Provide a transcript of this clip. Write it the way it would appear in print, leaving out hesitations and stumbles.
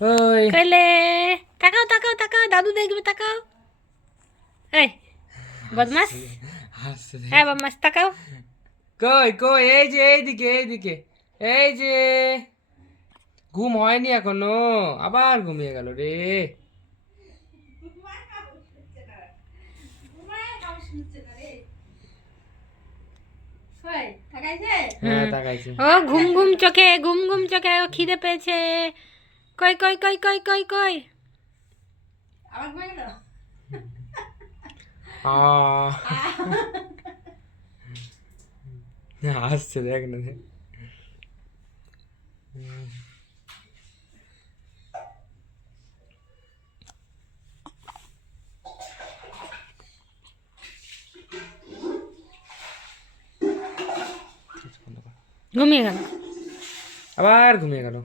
ওই কইলে তাকাও তাকাও তাকাও, দাদু দেখবে, তাকাও। এই বদমাস, হাসছে হ্যাঁ বদমাস, তাকাও। কই কই, এই যে এইদিকে এইদিকে, এই যে ঘুম হয়নি এখনো, আবার ঘুমিয়ে গেল রে। হ্যাঁ হুম। তাকাইছে। ও ঘুম ঘুম চোখে, ঘুম ঘুম চোখে, ও খিদে পেয়েছে। কই কই কই কই কই কই। আহ হাসছে দেখ না দেখ। ঘুমিয়ে গেল। আবার ঘুমিয়ে গেল।